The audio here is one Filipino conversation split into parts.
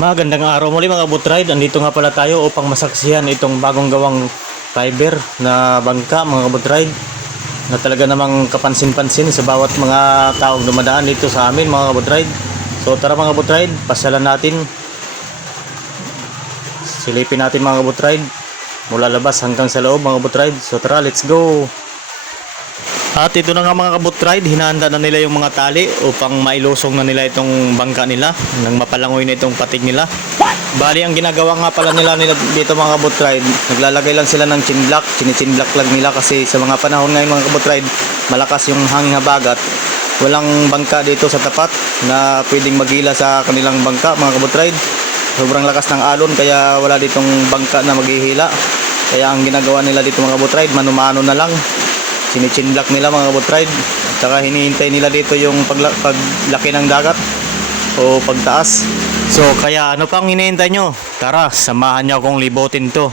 Magandang araw muli mga kabutride. Andito nga pala tayo upang masaksihan itong bagong gawang fiber na bangka mga kabutride, na talaga namang kapansin-pansin sa bawat mga taong dumadaan dito sa amin mga kabutride. So tara mga kabutride, pasyalan natin, silipin natin mga kabutride mula labas hanggang sa loob mga kabutride. So tara, let's go. At ito na nga mga kabutride, hinahanda na nila yung mga tali upang mailusong na nila itong bangka nila nang mapalangoy na itong patig nila. Bali, ang ginagawa nga pala nila dito mga kabutride, naglalagay lang sila ng chinblock, chinichinblock lang nila kasi sa mga panahon ngayon mga kabutride, malakas yung hangin habagat. Walang bangka dito sa tapat na pwedeng magila sa kanilang bangka mga kabutride. Sobrang lakas ng alon kaya wala ditong bangka na maghihila. Kaya ang ginagawa nila dito mga kabutride, mano-mano na lang. Sinichinblock nila mga kabutride, at saka hinihintay nila dito yung paglaki ng dagat o pagtaas. So kaya ano pang hinihintay nyo? Tara, samahan nyo akong libutin to.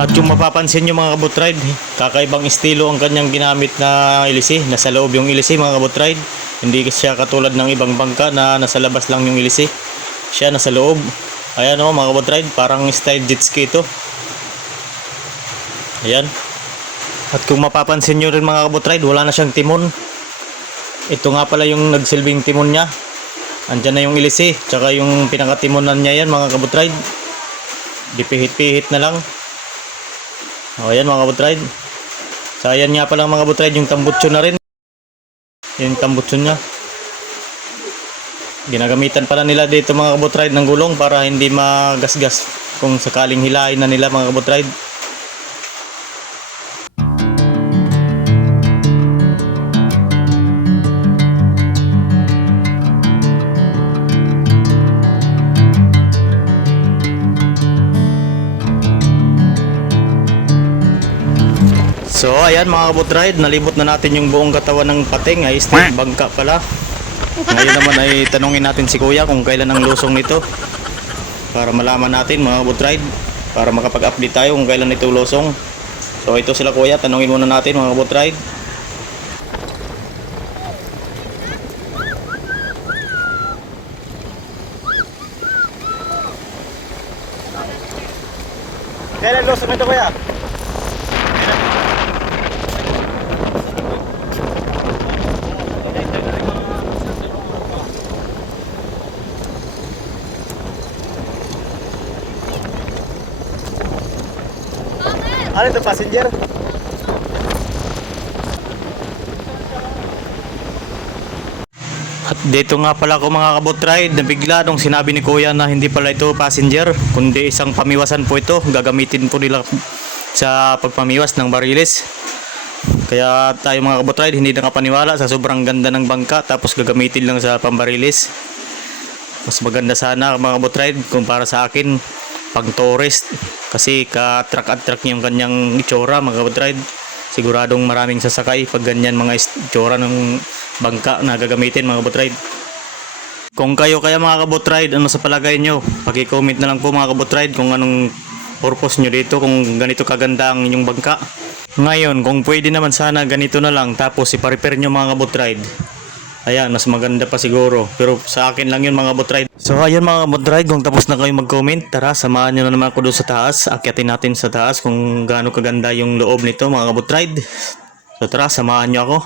At yung mapapansin nyo mga kabutride, kakaibang estilo ang kanyang ginamit na ilisi. Nasa loob yung ilisi mga kabutride. Hindi siya katulad ng ibang bangka na nasa labas lang yung ilisi. Siya nasa loob. Ayan o mga kabutride, parang style jet ski ito. Ayan. At kung mapapansin nyo rin mga kabutride, wala na siyang timon. Ito nga pala yung nagsilbing timon niya. Andyan na yung ilisi, tsaka yung pinakatimonan niya yan mga kabutride. Dipihit-pihit na lang. O ayan mga kabutride. So ayan nga pala mga kabutride, yung tambutso na rin. Yung tambutso niya. Ginagamitan pala nila dito mga kabutride ng gulong para hindi magasgas kung sakaling hilahin na nila mga kabutride. So ayan mga kabutride, nalibot na natin yung buong katawan ng pating. Ay steel bangka pala. Ngayon naman ay tanungin natin si kuya kung kailan ang lusong nito, para malaman natin mga kabutride, para makapag-update tayo kung kailan ito lusong. So ito sila kuya, tanungin muna natin mga kabutride. Kailan lusong ito kuya? Ano ito, passenger? At dito nga pala ako mga kabutride, nabigla nung sinabi ni kuya na hindi pala ito passenger, kundi isang pamiwasan po ito. Gagamitin po nila sa pagpamiwas ng bariles. Kaya tayo mga kabutride hindi nakapaniwala sa sobrang ganda ng bangka tapos gagamitin lang sa pambariles. Mas maganda sana mga kabutride kung para sa akin pang tourist, kasi ka-attract yung kanyang itsura mga kabutride. Siguradong maraming sasakay pag ganyan mga itsura ng bangka na gagamitin mga kabutride. Kung kayo kaya mga kabutride, ano sa palagay nyo? Paki-comment na lang po mga kabutride kung anong purpose nyo dito, kung ganito kaganda ang inyong bangka. Ngayon kung pwede naman sana ganito na lang tapos ipa-repair nyo mga kabutride. Ayan, mas maganda pa siguro. Pero sa akin lang yun mga kabutride. So ayun mga kabutride, kung tapos na kayo mag-comment, tara samahan nyo na naman ako doon sa taas. Akyatin natin sa taas kung gaano kaganda yung loob nito mga kabutride. So tara, samahan nyo ako.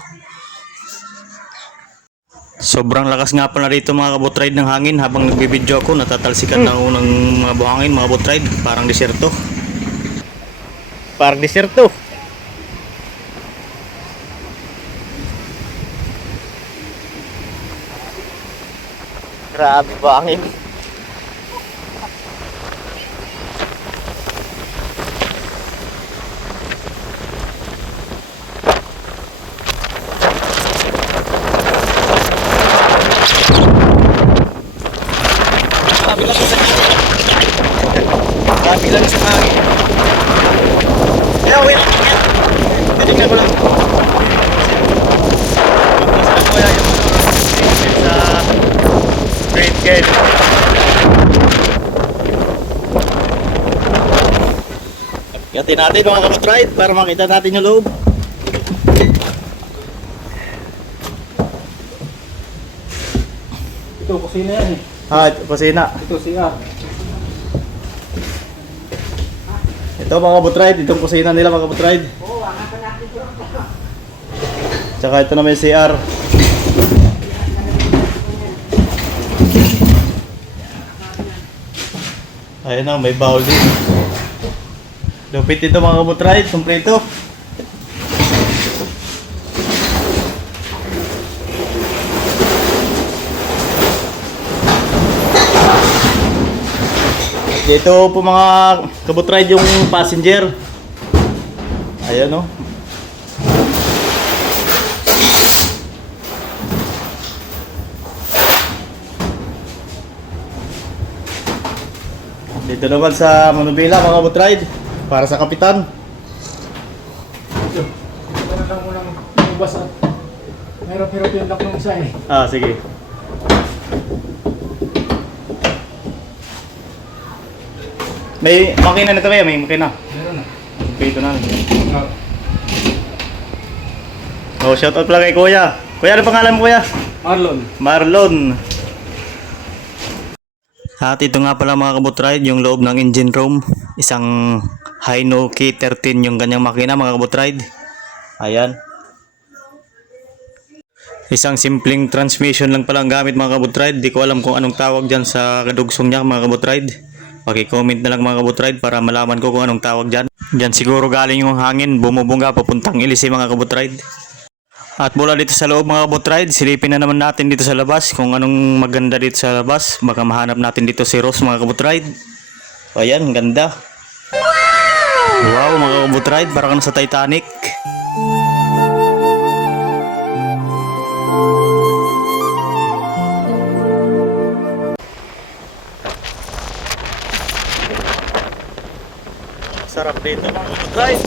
Sobrang lakas nga pala rito mga kabutride ng hangin. Habang nagbibideo ako, natatalsikan na ako ng mga buhangin mga kabutride. Parang disyerto. Parang disyerto. Grabe ba angin? Biglang sa hangin. Kaya uwi lang yan. Titignan ko lang. Tapos na kuya yung sa grade gate. Gatin natin mga kabotride para makita natin yung loob. Ito, kusina yan eh. Kusina. Ito siya. Ito mga kabotride, itong kusina nila mga kabotride. Tsaka ito na may CR. Ayun na, may bowl din. Lupit ito mga kabotride, kompleto. Dito po mga kabotride yung passenger. Ayan o. Dito naman sa Manubila mga kabotride para sa kapitan. Ito na lang unang lumabas at hirap-hirap yung lock ng isa eh. Sige. May makina nito kaya? May makina. Meron na. Okay, ito na. Oh, shoutout pala kay Kuya. Kuya, ano pangalan mo Kuya? Marlon. Marlon. At ito nga pala mga kabotride, yung loob ng engine room. Isang Hino K13 yung kanyang makina mga kabotride. Ayan. Isang simpleng transmission lang pala ang gamit mga kabotride. Di ko alam kung anong tawag dyan sa kadugsong niya mga kabotride. Paki-comment na lang mga kabotride para malaman ko kung anong tawag dyan. Dyan siguro galing yung hangin, bumubungga papuntang Ilisi mga kabotride. At mula dito sa loob mga kabotride, silipin na naman natin dito sa labas kung anong maganda dito sa labas. Baka mahanap natin dito si Rose mga kabotride. Ayan, ganda. Wow mga kabotride, parang sa Titanic. Sarap dito mga kabotride.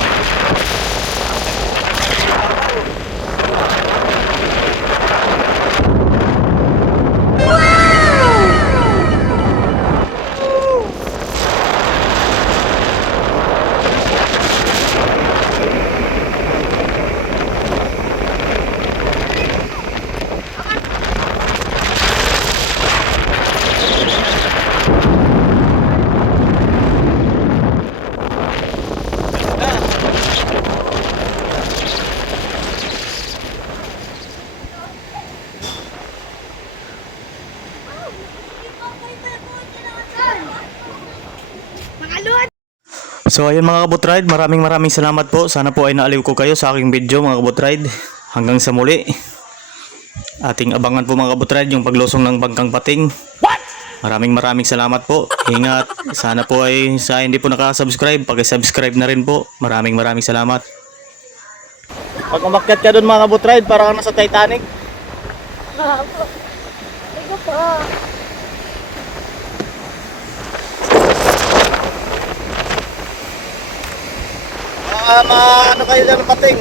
So ayun mga kabotride, maraming salamat po. Sana po ay naaliw ko kayo sa aking video mga kabotride. Hanggang sa muli. Ating abangan po mga kabotride yung paglusong ng Bangkang Pating. Maraming salamat po. Ingat. Sana po ay sa hindi po nakasubscribe, paki-subscribe na rin po. Maraming salamat. Pag umakyat ka doon mga kabotride, parang nasa Titanic. Ito po. Ano kayo dyan ng pating?